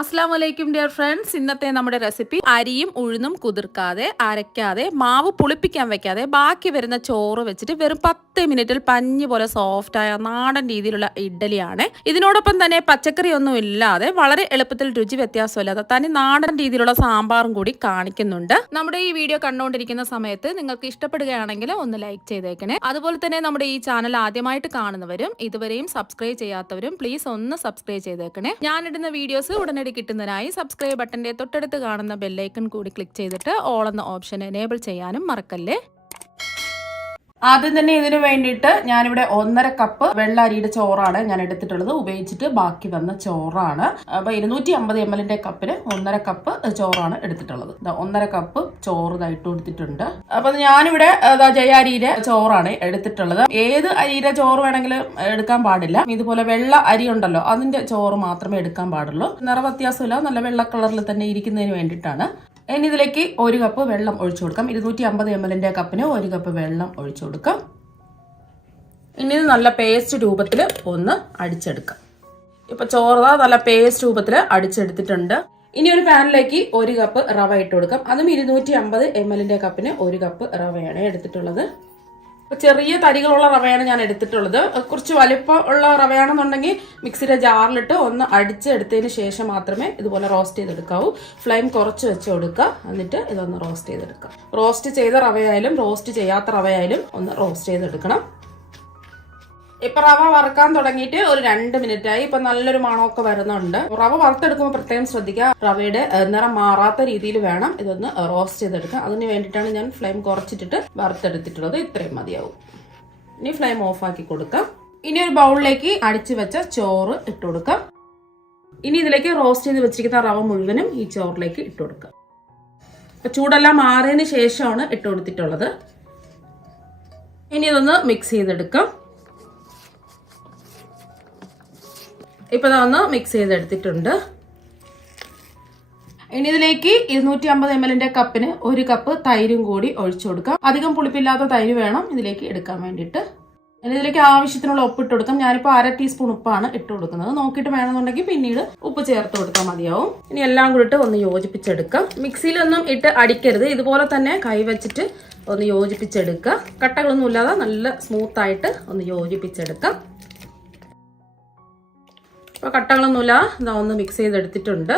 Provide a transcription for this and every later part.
അസ്സലാമലൈക്കും dear friends. ഇന്നത്തെ നമ്മുടെ റെസിപ്പി അരിയും ഉഴുന്നും കുതിർക്കാതെ അരയ്ക്കാതെ മാവ് പുളിപ്പിക്കാൻ വെക്കാതെ ബാക്കി വരുന്ന ചോറ് വെച്ചിട്ട് വെറും 10 മിനിറ്റിൽ പഞ്ഞി പോലെ സോഫ്റ്റായ നാടൻ രീതിയിലുള്ള ഇഡ്ഡലിയാണ്. ഇതിനോടൊപ്പം തന്നെ പച്ചക്കറിയൊന്നും ഇല്ലാതെ വളരെ എളുപ്പത്തിൽ രുചി വ്യത്യാസമില്ലാതെ തനി നാടൻ രീതിയിലുള്ള സാമ്പാറും കൂടി കാണിക്കുന്നുണ്ട്. നമ്മുടെ ഈ വീഡിയോ കണ്ടുകൊണ്ടിരിക്കുന്ന സമയത്ത് നിങ്ങൾക്ക് ഇഷ്ടപ്പെടുകയാണെങ്കിൽ ഒന്ന് ലൈക്ക് ചെയ്തേക്കണേ. അതുപോലെ തന്നെ നമ്മുടെ ഈ ചാനൽ ആദ്യമായിട്ട് കാണുന്നവരും ഇതുവരെയും സബ്സ്ക്രൈബ് ചെയ്യാത്തവരും പ്ലീസ് ഒന്ന് സബ്സ്ക്രൈബ് ചെയ്തേക്കണേ. ഞാനിടുന്ന വീഡിയോസ് ഉടനടി കിട്ടുന്നതിനായി സബ്സ്ക്രൈബ് ബട്ടന്റെ തൊട്ടടുത്ത് കാണുന്ന ബെല്ലൈക്കൺ കൂടി ക്ലിക്ക് ചെയ്തിട്ട് ഓൾ എന്ന ഓപ്ഷൻ എനേബിൾ ചെയ്യാനും മറക്കല്ലേ. ആദ്യം തന്നെ ഇതിനു വേണ്ടിയിട്ട് ഞാനിവിടെ 1.5 കപ്പ് വെള്ള അരിയുടെ ചോറാണ് ഞാൻ എടുത്തിട്ടുള്ളത്. ഉപയോഗിച്ചിട്ട് ബാക്കി വന്ന ചോറാണ്. അപ്പൊ 250 ml കപ്പിന് 1.5 കപ്പ് ചോറാണ് എടുത്തിട്ടുള്ളത്. 1.5 കപ്പ് ചോറ് ഇട്ട് കൊടുത്തിട്ടുണ്ട്. അപ്പൊ ഞാനിവിടെ ജയ അരിയുടെ ചോറാണ് എടുത്തിട്ടുള്ളത്. ഏത് അരിയുടെ ചോറ് വേണമെങ്കിലും എടുക്കാൻ പാടില്ല. ഇതുപോലെ വെള്ള അരി ഉണ്ടല്ലോ, അതിന്റെ ചോറ് മാത്രമേ എടുക്കാൻ പാടുള്ളൂ. നിറ വ്യത്യാസമില്ല, നല്ല വെള്ള കളറിൽ തന്നെ ഇരിക്കുന്നതിന് വേണ്ടിയിട്ടാണ്. ഇനി ഇതിലേക്ക് 1 കപ്പ് വെള്ളം ഒഴിച്ചു കൊടുക്കാം. 250 ml കപ്പിന് 1 കപ്പ് വെള്ളം ഒഴിച്ചു കൊടുക്കാം. ഇനി ഇത് നല്ല പേസ്റ്റ് രൂപത്തിൽ ഒന്ന് അടിച്ചെടുക്കാം. ഇപ്പൊ ചോറ് നല്ല പേസ്റ്റ് രൂപത്തിൽ അടിച്ചെടുത്തിട്ടുണ്ട്. ഇനി ഒരു പാനിലേക്ക് 1 കപ്പ് റവ ഇട്ട് കൊടുക്കാം. അതും 250 ml കപ്പിന് 1 കപ്പ് റവയാണ് എടുത്തിട്ടുള്ളത്. ചെറിയ തരികളുള്ള റവയാണ് ഞാൻ എടുത്തിട്ടുള്ളത്. കുറച്ച് വലിപ്പം ഉള്ള റവയാണെന്നുണ്ടെങ്കിൽ മിക്സിയുടെ ജാറിലിട്ട് ഒന്ന് അടിച്ചെടുത്തതിന് ശേഷം മാത്രമേ ഇതുപോലെ റോസ്റ്റ് ചെയ്തെടുക്കാവൂ. ഫ്ലെയിം കുറച്ച് വെച്ച് കൊടുക്കുക. എന്നിട്ട് ഇതൊന്ന് റോസ്റ്റ് ചെയ്തെടുക്കാം. റോസ്റ്റ് ചെയ്ത റവയായാലും റോസ്റ്റ് ചെയ്യാത്ത റവയായാലും ഒന്ന് റോസ്റ്റ് ചെയ്തെടുക്കണം. ഇപ്പൊ റവ വറുക്കാൻ തുടങ്ങിയിട്ട് ഒരു 2 മിനിറ്റ് ആയി. ഇപ്പൊ നല്ലൊരു മണമൊക്കെ വരുന്നുണ്ട്. റവ വറുത്തെടുക്കുമ്പോൾ പ്രത്യേകം ശ്രദ്ധിക്കുക, റവയുടെ നിറം മാറാത്ത രീതിയിൽ വേണം ഇതൊന്ന് റോസ്റ്റ് ചെയ്തെടുക്കാം. അതിന് വേണ്ടിയിട്ടാണ് ഞാൻ ഫ്ലെയിം കുറച്ചിട്ടിട്ട് വറുത്തെടുത്തിട്ടുള്ളത്. ഇത്രയും മതിയാവും. ഇനി ഫ്ലെയിം ഓഫ് ആക്കി കൊടുക്കാം. ഇനി ഒരു ബൗളിലേക്ക് അടിച്ചു വെച്ച ചോറ് ഇട്ട് കൊടുക്കാം. ഇനി ഇതിലേക്ക് റോസ്റ്റ് ചെയ്ത് വെച്ചിരിക്കുന്ന റവ മുഴുവനും ഈ ചോറിലേക്ക് ഇട്ട് കൊടുക്കാം. ഇപ്പൊ ചൂടെല്ലാം മാറിയതിന് ശേഷമാണ് ഇട്ട് കൊടുത്തിട്ടുള്ളത്. ഇനി ഇതൊന്ന് മിക്സ് ചെയ്തെടുക്കാം. ഇപ്പൊ ഇതൊന്ന് മിക്സ് ചെയ്തെടുത്തിട്ടുണ്ട്. ഇനി ഇതിലേക്ക് 250 ml കപ്പിന് 1 കപ്പ് തൈരും കൂടി ഒഴിച്ചു കൊടുക്കാം. അധികം പുളിപ്പില്ലാത്ത തൈര് വേണം ഇതിലേക്ക് എടുക്കാൻ വേണ്ടിയിട്ട്. ഇനി ഇതിലേക്ക് ആവശ്യത്തിനുള്ള ഉപ്പ് ഇട്ട് കൊടുക്കാം. ഞാനിപ്പോൾ 1/2 ടീസ്പൂൺ ഉപ്പാണ് ഇട്ട് കൊടുക്കുന്നത്. നോക്കിയിട്ട് വേണമെന്നുണ്ടെങ്കിൽ പിന്നീട് ഉപ്പ് ചേർത്ത് കൊടുത്താൽ മതിയാവും. ഇനി എല്ലാം കൂടിയിട്ട് ഒന്ന് യോജിപ്പിച്ചെടുക്കാം. മിക്സിയിലൊന്നും ഇട്ട് അടിക്കരുത്. ഇതുപോലെ തന്നെ കൈ വെച്ചിട്ട് ഒന്ന് യോജിപ്പിച്ചെടുക്കുക. കട്ടകളൊന്നും ഇല്ലാതെ നല്ല സ്മൂത്തായിട്ട് ഒന്ന് യോജിപ്പിച്ചെടുക്കാം. ഇപ്പൊ കട്ടകളൊന്നുമില്ല, ഇതാ ഒന്ന് മിക്സ് ചെയ്തെടുത്തിട്ടുണ്ട്.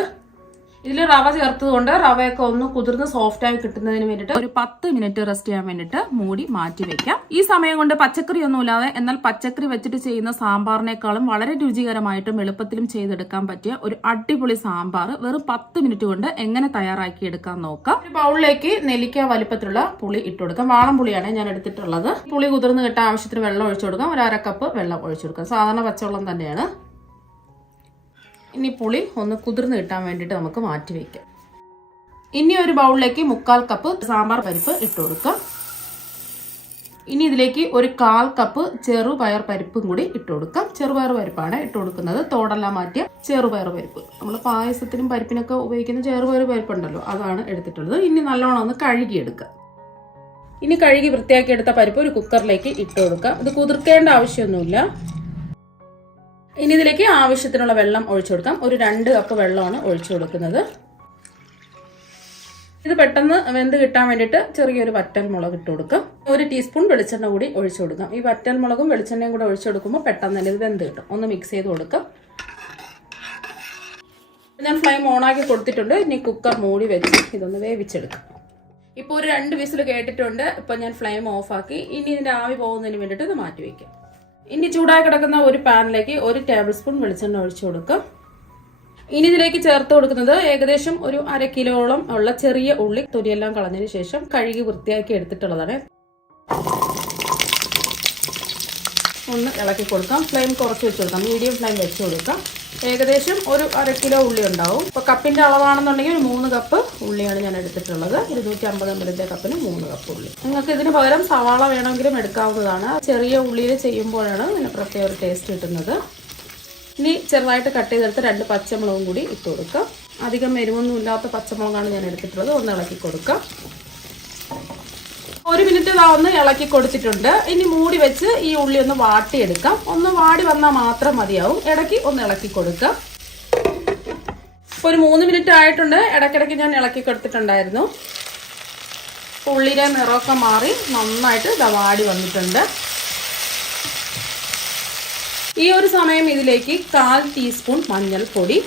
ഇതിൽ റവ ചേർത്തതുകൊണ്ട് റവയൊക്കെ ഒന്ന് കുതിർന്ന് സോഫ്റ്റ് ആയി കിട്ടുന്നതിന് വേണ്ടിയിട്ട് ഒരു 10 മിനിറ്റ് റെസ്റ്റ് ചെയ്യാൻ വേണ്ടിയിട്ട് മൂടി മാറ്റി വെക്കാം. ഈ സമയം കൊണ്ട് പച്ചക്കറി ഒന്നുമില്ലാതെ എന്നാൽ പച്ചക്കറി വെച്ചിട്ട് ചെയ്യുന്ന സാമ്പാറിനേക്കാളും വളരെ രുചികരമായിട്ടും എളുപ്പത്തിലും ചെയ്തെടുക്കാൻ പറ്റിയ ഒരു അടിപൊളി സാമ്പാർ വെറും 10 മിനിറ്റ് കൊണ്ട് എങ്ങനെ തയ്യാറാക്കി എടുക്കാൻ നോക്കാം. ഒരു ബൗളിലേക്ക് നെല്ലിക്ക വലിപ്പത്തിലുള്ള പുളി ഇട്ട് കൊടുക്കാം. വാളംപുളിയാണ് ഞാൻ എടുത്തിട്ടുള്ളത്. പുളി കുതിർന്ന് കിട്ടാൻ ആവശ്യത്തിന് വെള്ളം ഒഴിച്ചു കൊടുക്കാം. ഒരു 1/2 കപ്പ് വെള്ളം ഒഴിച്ചു കൊടുക്കാം. സാധാരണ പച്ചവെള്ളം തന്നെയാണ്. ഇനി പുളി ഒന്ന് കുതിർന്ന് കിട്ടാൻ വേണ്ടിയിട്ട് നമുക്ക് മാറ്റി വയ്ക്കാം. ഇനി ഒരു ബൗളിലേക്ക് 3/4 കപ്പ് സാമ്പാർ പരിപ്പ് ഇട്ട് കൊടുക്കാം. ഇനി ഇതിലേക്ക് ഒരു 1/4 കപ്പ് ചെറുപയർ പരിപ്പും കൂടി ഇട്ട് കൊടുക്കാം. ചെറുപയർ പരിപ്പാണ് ഇട്ട് കൊടുക്കുന്നത്. തോടെല്ലാം മാറ്റിയ ചെറുപയർ പരിപ്പ്. നമ്മൾ പായസത്തിനും പരിപ്പിനൊക്കെ ഉപയോഗിക്കുന്ന ചെറുപയർ പരിപ്പുണ്ടല്ലോ, അതാണ് എടുത്തിട്ടുള്ളത്. ഇനി നല്ലോണം ഒന്ന് കഴുകിയെടുക്കാം. ഇനി കഴുകി വൃത്തിയാക്കി എടുത്ത പരിപ്പ് ഒരു കുക്കറിലേക്ക് ഇട്ട് കൊടുക്കാം. ഇത് കുതിർക്കേണ്ട ആവശ്യമൊന്നുമില്ല. ഇനി ഇതിലേക്ക് ആവശ്യത്തിനുള്ള വെള്ളം ഒഴിച്ചു കൊടുക്കാം. ഒരു 2 കപ്പ് വെള്ളമാണ് ഒഴിച്ചു കൊടുക്കുന്നത്. ഇത് പെട്ടെന്ന് വെന്ത് കിട്ടാൻ വേണ്ടിയിട്ട് ചെറിയൊരു വറ്റൽ മുളക് ഇട്ട് കൊടുക്കാം. 1 ടീസ്പൂൺ വെളിച്ചെണ്ണ കൂടി ഒഴിച്ചു കൊടുക്കാം. ഈ വറ്റൽ മുളകും വെളിച്ചെണ്ണയും കൂടെ ഒഴിച്ചു കൊടുക്കുമ്പോൾ പെട്ടെന്ന് തന്നെ ഇത് വെന്ത് കിട്ടും. ഒന്ന് മിക്സ് ചെയ്ത് കൊടുക്കാം. ഞാൻ ഫ്ലെയിം ഓണാക്കി കൊടുത്തിട്ടുണ്ട്. ഇനി കുക്കർ മൂടി വെച്ച് ഇതൊന്ന് വേവിച്ചെടുക്കാം. ഇപ്പോൾ ഒരു 2 വിസിൽ കേട്ടിട്ടുണ്ട്. ഇപ്പൊ ഞാൻ ഫ്ലെയിം ഓഫ് ആക്കി. ഇനി ഇതിന്റെ ആവി പോകുന്നതിന് വേണ്ടിയിട്ട് ഇത് മാറ്റി വയ്ക്കാം. ഇനി ചൂടായി കിടക്കുന്ന ഒരു പാനിലേക്ക് 1 ടേബിൾ സ്പൂൺ വെളിച്ചെണ്ണ ഒഴിച്ചു കൊടുക്കാം. ഇനി ഇതിലേക്ക് ചേർത്ത് കൊടുക്കുന്നത് ഏകദേശം ഒരു 1/2 കിലോളം ഉള്ള ചെറിയ ഉള്ളി തൊലിയെല്ലാം കളഞ്ഞതിന് ശേഷം കഴുകി വൃത്തിയാക്കി എടുത്തിട്ടുള്ളതാണ്. ഒന്ന് ഇളക്കി കൊടുക്കാം. ഫ്ലെയിം കുറച്ച് വെച്ച് കൊടുക്കാം. മീഡിയം ഫ്ലെയിം വെച്ച് കൊടുക്കാം. ഏകദേശം ഒരു 1/2 കിലോ ഉള്ളി ഉണ്ടാവും. ഇപ്പൊ കപ്പിന്റെ അളവാണെന്നുണ്ടെങ്കിൽ ഒരു 3 കപ്പ് ഉള്ളിയാണ് ഞാൻ എടുത്തിട്ടുള്ളത്. 250 ml കപ്പിന് 3 കപ്പ് ഉള്ളി. നിങ്ങൾക്ക് ഇതിന് പകരം സവാള വേണമെങ്കിലും എടുക്കാവുന്നതാണ്. ചെറിയ ഉള്ളിയിൽ ചെയ്യുമ്പോഴാണ് ഇതിന് പ്രത്യേക ഒരു ടേസ്റ്റ് കിട്ടുന്നത്. ഇനി ചെറുതായിട്ട് കട്ട് ചെയ്തെടുത്ത് 2 പച്ചമുളകും കൂടി ഇട്ട് കൊടുക്കാം. അധികം എരിവൊന്നും ഇല്ലാത്ത പച്ചമുളകാണ് ഞാൻ എടുത്തിട്ടുള്ളത്. ഒന്ന് ഇളക്കി കൊടുക്കാം. 1 മിനിറ്റ് ഒന്ന് ഇളക്കി കൊടുത്തിട്ടുണ്ട്. ഇനി മൂടി വെച്ച് ഈ ഉള്ളി ഒന്ന് വാട്ടിയെടുക്കാം. ഒന്ന് വാടി വന്നാൽ മാത്രം മതിയാവും. ഇടയ്ക്ക് ഒന്ന് ഇളക്കി കൊടുക്കാം. ഇപ്പോൾ ഒരു 3 മിനിറ്റ് ആയിട്ടുണ്ട്. ഇടയ്ക്കിടയ്ക്ക് ഞാൻ ഇളക്കി കൊടുത്തിട്ടുണ്ടായിരുന്നു. ഉള്ളിയുടെ നിറമൊക്കെ മാറി നന്നായിട്ട് വാടി വന്നിട്ടുണ്ട്. ഈ ഒരു സമയം ഇതിലേക്ക് 1/4 ടീസ്പൂൺ മഞ്ഞൾപ്പൊടി,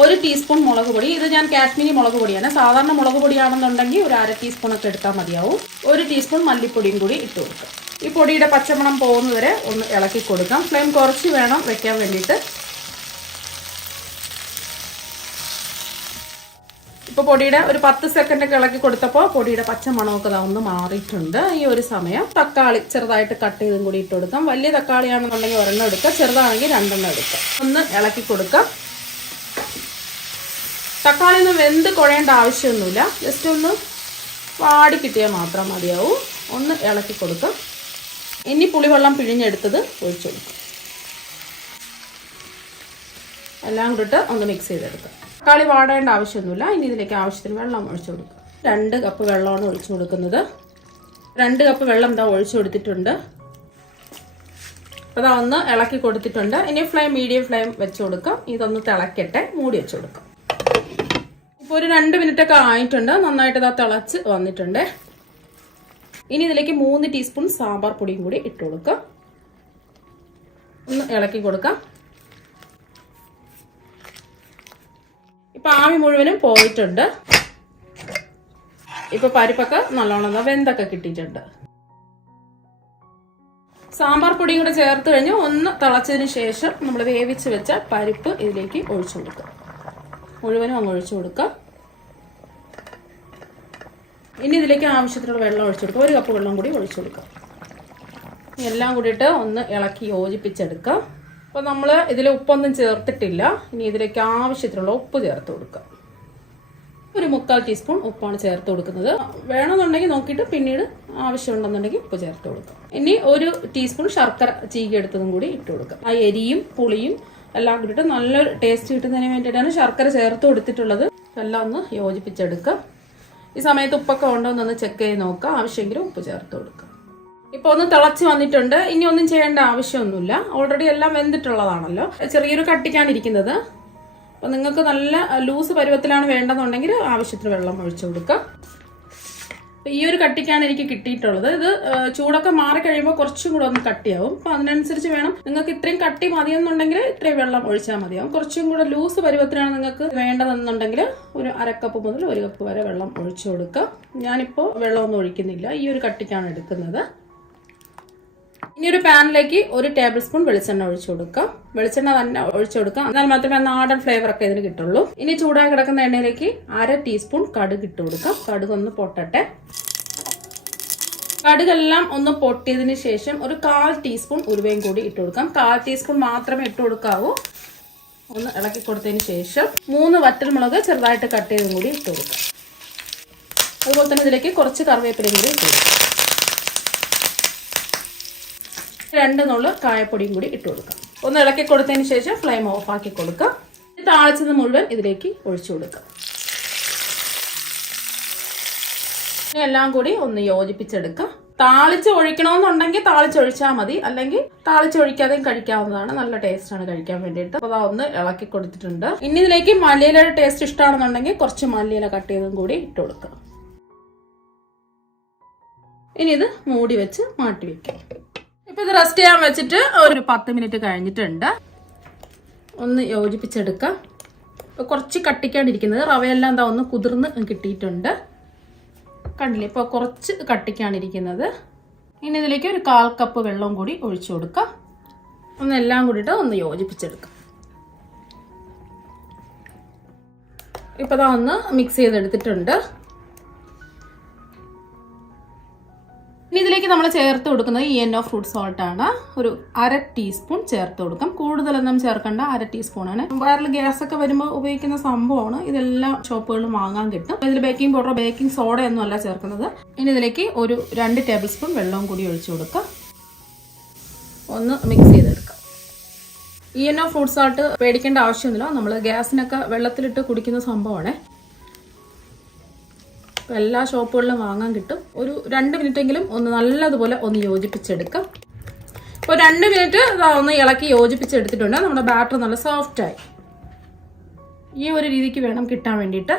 1 ടീസ്പൂൺ മുളക് പൊടി. ഇത് ഞാൻ കാശ്മീരി മുളക് പൊടിയാണ്. സാധാരണ മുളക് പൊടിയാണെന്നുണ്ടെങ്കിൽ ഒരു 1/2 ടീസ്പൂൺ ഒക്കെ എടുത്താൽ മതിയാവും. 1 ടീസ്പൂൺ മല്ലിപ്പൊടിയും കൂടി ഇട്ട് കൊടുക്കുക. ഈ പൊടിയുടെ പച്ചമണം പോകുന്നവരെ ഒന്ന് ഇളക്കി കൊടുക്കാം. ഫ്ലെയിം കുറച്ച് വേണം വെക്കാൻ വേണ്ടിയിട്ട്. ഇപ്പോൾ പൊടിയുടെ ഒരു 10 സെക്കൻഡൊക്കെ ഇളക്കി കൊടുത്തപ്പോൾ പൊടിയുടെ പച്ചമണമൊക്കെ ഒന്ന് മാറിയിട്ടുണ്ട്. ഈ ഒരു സമയം തക്കാളി ചെറുതായിട്ട് കട്ട് ചെയ്തും കൂടി ഇട്ട് കൊടുക്കാം. വലിയ തക്കാളിയാണെന്നുണ്ടെങ്കിൽ 1 എടുക്കുക, ചെറുതാണെങ്കിൽ 2 എടുക്കുക. ഒന്ന് ഇളക്കി കൊടുക്കാം. തക്കാളി ഒന്നും വെന്ത് കുഴയേണ്ട ആവശ്യമൊന്നുമില്ല. ജസ്റ്റ് ഒന്ന് വാടി കിട്ടിയാൽ മാത്രം മതിയാവും. ഒന്ന് ഇളക്കി കൊടുക്കാം. ഇനി പുളിവെള്ളം പിഴിഞ്ഞെടുത്തത് ഒഴിച്ചു കൊടുക്കും. എല്ലാം കൂടിയിട്ട് ഒന്ന് മിക്സ് ചെയ്തെടുക്കാം. തക്കാളി വാടേണ്ട ആവശ്യമൊന്നുമില്ല. ഇനി ഇതിലേക്ക് ആവശ്യത്തിന് വെള്ളം ഒഴിച്ചു കൊടുക്കുക. 2 കപ്പ് വെള്ളമാണ് ഒഴിച്ചു കൊടുക്കുന്നത്. 2 കപ്പ് വെള്ളം ഇതാ ഒഴിച്ചു കൊടുത്തിട്ടുണ്ട്. അപ്പോൾ ഒന്ന് ഇളക്കി കൊടുത്തിട്ടുണ്ട്. ഇനി ഫ്ലെയിം മീഡിയം ഫ്ലെയിം വെച്ച് കൊടുക്കാം. ഇതൊന്ന് തിളക്കട്ടെ, മൂടി വെച്ച് കൊടുക്കാം. ഇപ്പോൾ ഒരു 2 മിനിറ്റ് ഒക്കെ ആയിട്ടുണ്ട്. നന്നായിട്ട് ഇതാ തിളച്ച് വന്നിട്ടുണ്ട്. ഇനി ഇതിലേക്ക് 3 ടീസ്പൂൺ സാമ്പാർ പൊടിയും കൂടി ഇട്ട് കൊടുക്കാം. ഒന്ന് ഇളക്കി കൊടുക്കാം. ഇപ്പൊ ആവി മുഴുവനും പോയിട്ടുണ്ട്. ഇപ്പൊ പരിപ്പൊക്കെ നല്ലോണം വെന്തൊക്കെ കിട്ടിയിട്ടുണ്ട്. സാമ്പാർ പൊടിയും കൂടെ ചേർത്ത് കഴിഞ്ഞ് ഒന്ന് തിളച്ചതിന് ശേഷം നമ്മൾ വേവിച്ച് വെച്ച പരിപ്പ് ഇതിലേക്ക് ഒഴിച്ചു കൊടുക്കുക. മുഴുവനും അങ്ങ് ഒഴിച്ചു കൊടുക്കുക. ഇനി ഇതിലേക്ക് ആവശ്യത്തിനുള്ള വെള്ളം ഒഴിച്ചു കൊടുക്കുക. 1 കപ്പ് വെള്ളം കൂടി ഒഴിച്ചു കൊടുക്കുക. എല്ലാം കൂടിയിട്ട് ഒന്ന് ഇളക്കി യോജിപ്പിച്ചെടുക്കാം. അപ്പോൾ നമ്മൾ ഇതിൽ ഉപ്പൊന്നും ചേർത്തിട്ടില്ല. ഇനി ഇതിലേക്ക് ആവശ്യത്തിനുള്ള ഉപ്പ് ചേർത്ത് കൊടുക്കുക. ഒരു 3/4 ടീസ്പൂൺ ഉപ്പാണ് ചേർത്ത് കൊടുക്കുന്നത്. വേണമെന്നുണ്ടെങ്കിൽ നോക്കിയിട്ട് പിന്നീട് ആവശ്യമുണ്ടെന്നുണ്ടെങ്കിൽ ഉപ്പ് ചേർത്ത് കൊടുക്കുക. ഇനി 1 ടീസ്പൂൺ ശർക്കര ചീകി എടുത്തതും കൂടി ഇട്ട് കൊടുക്കുക. ആ എരിയും പുളിയും എല്ലാം കൂടിയിട്ട് നല്ലൊരു ടേസ്റ്റ് കിട്ടുന്നതിന് വേണ്ടിയിട്ടാണ് ശർക്കര ചേർത്ത് കൊടുത്തിട്ടുള്ളത്. എല്ലാം ഒന്ന് യോജിപ്പിച്ചെടുക്കുക. ഈ സമയത്ത് ഉപ്പൊക്കെ ഉണ്ടോ എന്നൊന്ന് ചെക്ക് ചെയ്ത് നോക്കുക. ആവശ്യമെങ്കിലും ഉപ്പ് ചേർത്ത് കൊടുക്കുക. ഇപ്പോൾ ഒന്ന് തിളച്ച് വന്നിട്ടുണ്ട്. ഇനി ഒന്നും ചെയ്യേണ്ട ആവശ്യമൊന്നുമില്ല. ഓൾറെഡി എല്ലാം വെന്തിട്ടുള്ളതാണല്ലോ. ചെറിയൊരു കട്ടിക്കാണ് ഇരിക്കുന്നത്. അപ്പോൾ നിങ്ങൾക്ക് നല്ല ലൂസ് പരുവത്തിലാണ് വേണ്ടതെന്നുണ്ടെങ്കിൽ ആവശ്യത്തിന് വെള്ളം ഒഴിച്ചു കൊടുക്കുക. അപ്പോൾ ഈ ഒരു കട്ടിക്കാണ് എനിക്ക് കിട്ടിയിട്ടുള്ളത്. ഇത് ചൂടൊക്കെ മാറിക്കഴിയുമ്പോൾ കുറച്ചും കൂടെ ഒന്ന് കട്ടിയാവും. അപ്പോൾ അതിനനുസരിച്ച് വേണം. നിങ്ങൾക്ക് ഇത്രയും കട്ടി മതിയെന്നുണ്ടെങ്കിൽ ഇത്രയും വെള്ളം ഒഴിച്ചാൽ മതിയാവും. കുറച്ചും കൂടെ ലൂസ് പരുവത്തിലാണ് നിങ്ങൾക്ക് വേണ്ടതെന്നുണ്ടെങ്കിൽ ഒരു 1/2 കപ്പ് മുതൽ 1 കപ്പ് വരെ വെള്ളം ഒഴിച്ചു കൊടുക്കുക. ഞാനിപ്പോൾ വെള്ളമൊന്നും ഒഴിക്കുന്നില്ല. ഈ ഒരു കട്ടിക്കാണ് എടുക്കുന്നത്. ഇനി ഒരു പാനിലേക്ക് 1 ടേബിൾ സ്പൂൺ വെളിച്ചെണ്ണ ഒഴിച്ചു കൊടുക്കാം. വെളിച്ചെണ്ണ തന്നെ ഒഴിച്ചു കൊടുക്കാം. എന്നാൽ മാത്രമേ നാടൻ ഫ്ലേവർ ഒക്കെ ഇതിന് കിട്ടുള്ളൂ. ഇനി ചൂടായി കിടക്കുന്ന എണ്ണയിലേക്ക് 1/2 ടീസ്പൂൺ കടുക് ഇട്ട് കൊടുക്കാം. കടുക് ഒന്ന് പൊട്ടട്ടെ. കടുകെല്ലാം ഒന്ന് പൊട്ടിയതിന് ശേഷം ഒരു 1/4 ടീസ്പൂൺ ഉലുവയും കൂടി ഇട്ട് കൊടുക്കാം. 1/4 ടീസ്പൂൺ മാത്രമേ ഇട്ട് കൊടുക്കാവൂ. ഒന്ന് ഇളക്കി കൊടുത്തതിന് ശേഷം 3 വറ്റൽമുളക് ചെറുതായിട്ട് കട്ട് ചെയ്തും കൂടി ഇട്ട് കൊടുക്കാം. അതുപോലെ തന്നെ ഇതിലേക്ക് കുറച്ച് കറിവേപ്പിലയും കൂടി ഇട്ട് കൊടുക്കാം. 2 നുള്ള് കായപ്പൊടിയും കൂടി ഇട്ട് കൊടുക്കാം. ഒന്ന് ഇളക്കി കൊടുത്തതിന് ശേഷം ഫ്ലെയിം ഓഫ് ആക്കി കൊടുക്കാം. താളിച്ചത് മുഴുവൻ ഇതിലേക്ക് ഒഴിച്ചു കൊടുക്കാം. ഇനി എല്ലാം കൂടി ഒന്ന് യോജിപ്പിച്ചെടുക്കാം. താളിച്ച് ഒഴിക്കണമെന്നുണ്ടെങ്കിൽ താളിച്ചൊഴിച്ചാൽ മതി. അല്ലെങ്കിൽ താളിച്ചൊഴിക്കാതെയും കഴിക്കാവുന്നതാണ്. നല്ല ടേസ്റ്റ് ആണ് കഴിക്കാൻ വേണ്ടിയിട്ട്. അപ്പോൾ ഒന്ന് ഇളക്കി കൊടുത്തിട്ടുണ്ട്. ഇനി ഇതിലേക്ക് മല്ലിയിലയുടെ ടേസ്റ്റ് ഇഷ്ടമാണെന്നുണ്ടെങ്കിൽ കുറച്ച് മല്ലിയില കട്ട് ചെയ്തും കൂടി ഇട്ട് കൊടുക്കാം. ഇനി ഇത് മൂടി വെച്ച് മാറ്റി വെക്കാം. ഇപ്പൊ ഇത് റെസ്റ്റ് ചെയ്യാൻ വെച്ചിട്ട് ഒരു 10 മിനിറ്റ് കഴിഞ്ഞിട്ടുണ്ട്. ഒന്ന് യോജിപ്പിച്ചെടുക്കാം. ഇപ്പൊ കുറച്ച് കട്ടിക്കാണ്ടിരിക്കുന്നത്. റവയെല്ലാം എന്താ ഒന്ന് കുതിർന്ന് കിട്ടിയിട്ടുണ്ട്. കണ്ടില്ലേ, ഇപ്പോൾ കുറച്ച് കട്ടിക്കാണിരിക്കുന്നത്. ഇനി ഇതിലേക്ക് ഒരു 1/4 കപ്പ് വെള്ളം കൂടി ഒഴിച്ചു കൊടുക്കാം. ഒന്നെല്ലാം കൂടിയിട്ട് ഒന്ന് യോജിപ്പിച്ചെടുക്കാം. ഇപ്പോൾ ഇതാ ഒന്ന് മിക്സ് ചെയ്തെടുത്തിട്ടുണ്ട്. ഇനി ഇതിലേക്ക് നമ്മൾ ചേർത്ത് കൊടുക്കുന്നത് ENO ഫ്രൂട്ട് സോൾട്ട് ആണ്. ഒരു 1/2 ടീസ്പൂൺ ചേർത്ത് കൊടുക്കാം. കൂടുതലൊന്നും ചേർക്കേണ്ട, 1/2 ടീസ്പൂണാണ്. വയറിൽ ഗ്യാസ് ഒക്കെ വരുമ്പോൾ ഉപയോഗിക്കുന്ന സംഭവമാണ്. ഇതെല്ലാം ഷോപ്പുകളിലും വാങ്ങാൻ കിട്ടും. ഇതിൽ ബേക്കിംഗ് പൗഡർ, ബേക്കിംഗ് സോഡ ഒന്നും അല്ല ചേർക്കുന്നത്. ഇനി ഇതിലേക്ക് ഒരു 2 ടേബിൾ സ്പൂൺ വെള്ളവും കൂടി ഒഴിച്ചു കൊടുക്കാം. ഒന്ന് മിക്സ് ചെയ്തെടുക്കാം. ENO ഫ്രൂട്ട് സോൾട്ട് പേടിക്കേണ്ട ആവശ്യമൊന്നുമില്ല. നമ്മൾ ഗ്യാസിനൊക്കെ വെള്ളത്തിലിട്ട് കുടിക്കുന്ന സംഭവമാണ്. എല്ലാ ഷോപ്പുകളിലും വാങ്ങാൻ കിട്ടും. ഒരു 2 മിനിറ്റെങ്കിലും ഒന്ന് നല്ലതുപോലെ ഒന്ന് യോജിപ്പിച്ചെടുക്കാം. ഇപ്പോൾ 2 മിനിറ്റ് ഒന്ന് ഇളക്കി യോജിപ്പിച്ചെടുത്തിട്ടുണ്ട്. നമ്മുടെ ബാറ്റർ നല്ല സോഫ്റ്റായി. ഈ ഒരു രീതിക്ക് വേണം കിട്ടാൻ വേണ്ടിയിട്ട്.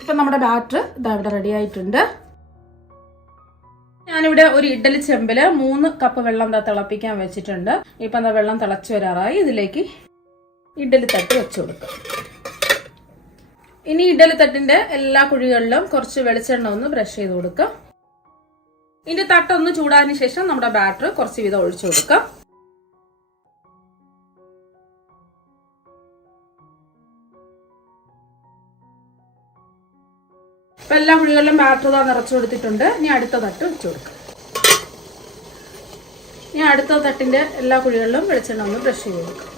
ഇപ്പം നമ്മുടെ ബാറ്റർ ഇതാ ഇവിടെ റെഡി ആയിട്ടുണ്ട്. ഞാനിവിടെ ഒരു ഇഡ്ഡലി ചെമ്പില് 3 കപ്പ് വെള്ളം തിളപ്പിക്കാൻ വെച്ചിട്ടുണ്ട്. ഇപ്പം എന്താ വെള്ളം തിളച്ചു വരാറായി. ഇതിലേക്ക് ഇഡ്ഡലി തട്ട് വെച്ചു കൊടുക്കുക. ഇനി ഇഡ്ഡലി തട്ടിന്റെ എല്ലാ കുഴികളിലും കുറച്ച് വെളിച്ചെണ്ണ ഒന്ന് ബ്രഷ് ചെയ്ത് കൊടുക്കുക. ഇതിന്റെ തട്ടൊന്ന് ചൂടാതിന് ശേഷം നമ്മുടെ ബാറ്റർ കുറച്ച് വീതം ഒഴിച്ചു കൊടുക്കുക. ഇപ്പൊ എല്ലാ കുഴികളിലും ബാറ്റർ നിറച്ചു കൊടുത്തിട്ടുണ്ട്. ഇനി അടുത്ത തട്ട് വെച്ചു കൊടുക്കുക. ഇനി അടുത്ത തട്ടിന്റെ എല്ലാ കുഴികളിലും വെളിച്ചെണ്ണ ഒന്ന് ബ്രഷ് ചെയ്ത് കൊടുക്കുക.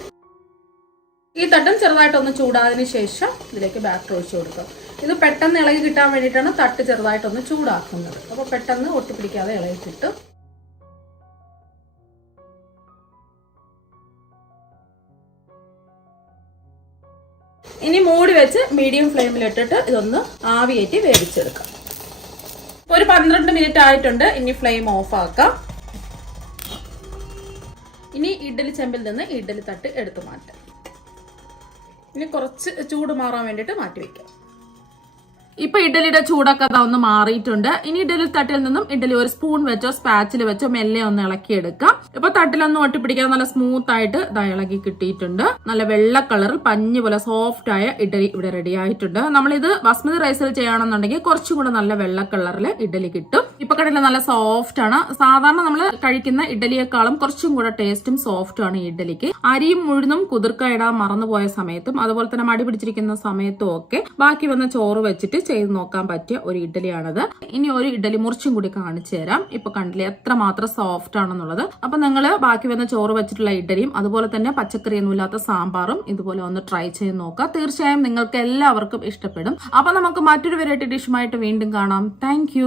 ഈ തട്ടും ചെറുതായിട്ടൊന്ന് ചൂടാതിന് ശേഷം ഇതിലേക്ക് ബാറ്റർ ഒഴിച്ചു കൊടുക്കുക. ഇത് പെട്ടെന്ന് ഇളകി കിട്ടാൻ വേണ്ടിയിട്ടാണ് തട്ട് ചെറുതായിട്ടൊന്ന് ചൂടാക്കുന്നത്. അപ്പോൾ പെട്ടെന്ന് ഒട്ടിപ്പിടിക്കാതെ ഇളകി കിട്ടും. ഇനി മൂടി വെച്ച് മീഡിയം ഫ്ലെയിമിൽ ഇട്ടിട്ട് ഇതൊന്ന് ആവിയേറ്റി വേവിച്ചെടുക്കാം. ഒരു 12 മിനിറ്റ് ആയിട്ടുണ്ട്. ഇനി ഫ്ലെയിം ഓഫ് ആക്കാം. ഇനി ഇഡ്ഡലി ചെമ്പിൽ നിന്ന് ഇഡ്ഡലി തട്ട് എടുത്തു മാറ്റാം. ഇനി കുറച്ച് ചൂട് മാറാൻ വേണ്ടിയിട്ട് മാറ്റി വെക്കാം. ഇപ്പൊ ഇഡ്ഡലിയുടെ ചൂടൊക്കെ ഒന്ന് മാറിയിട്ടുണ്ട്. ഇനി ഇഡ്ഡലി തട്ടിൽ നിന്നും ഇഡ്ഡലി ഒരു സ്പൂൺ വെച്ചോ സ്പാച്ചിൽ വെച്ചോ മെല്ലെ ഒന്ന് ഇളക്കിയെടുക്കാം. ഇപ്പൊ തട്ടിലൊന്നും ഒട്ടിപ്പിടിക്കാതെ നല്ല സ്മൂത്ത് ആയിട്ട് ഇളകി കിട്ടിയിട്ടുണ്ട്. നല്ല വെള്ള കളറിൽ പഞ്ഞു പോലെ സോഫ്റ്റ് ആയ ഇഡ്ഡലി ഇവിടെ റെഡി ആയിട്ടുണ്ട്. നമ്മളിത് ബസ്മതി റൈസിൽ ചെയ്യുകയാണെന്നുണ്ടെങ്കിൽ കുറച്ചും കൂടെ നല്ല വെള്ള കളറിൽ ഇഡ്ഡലി കിട്ടും. ഇപ്പൊ കണ്ടില്ല നല്ല സോഫ്റ്റ് ആണ്. സാധാരണ നമ്മൾ കഴിക്കുന്ന ഇഡ്ഡലിയേക്കാളും കുറച്ചും കൂടെ ടേസ്റ്റും സോഫ്റ്റും ആണ് ഈ ഇഡ്ഡലിക്ക്. അരിയും ഉഴുന്നും കുതിർക്ക ഇടാൻ മറന്നുപോയ സമയത്തും അതുപോലെ തന്നെ മടി പിടിച്ചിരിക്കുന്ന സമയത്തും ഒക്കെ ബാക്കി വന്ന ചോറ് വെച്ചിട്ട് ചെയ്ത് നോക്കാൻ പറ്റിയ ഒരു ഇഡ്ഡലിയാണത്. ഇനി ഒരു ഇഡ്ഡലി മുറിച്ചും കൂടി കാണിച്ചു തരാം. ഇപ്പൊ കണ്ടില്ലേ എത്രമാത്രം സോഫ്റ്റ് ആണെന്നുള്ളത്. അപ്പൊ നിങ്ങൾ ബാക്കി വന്ന ചോറ് വെച്ചിട്ടുള്ള ഇഡ്ഡലിയും അതുപോലെ തന്നെ പച്ചക്കറിയൊന്നും ഇല്ലാത്ത സാമ്പാറും ഇതുപോലെ ഒന്ന് ട്രൈ ചെയ്ത് നോക്കാം. തീർച്ചയായും നിങ്ങൾക്ക് എല്ലാവർക്കും ഇഷ്ടപ്പെടും. അപ്പൊ നമുക്ക് മറ്റൊരു വെറൈറ്റി ഡിഷുമായിട്ട് വീണ്ടും കാണാം. താങ്ക്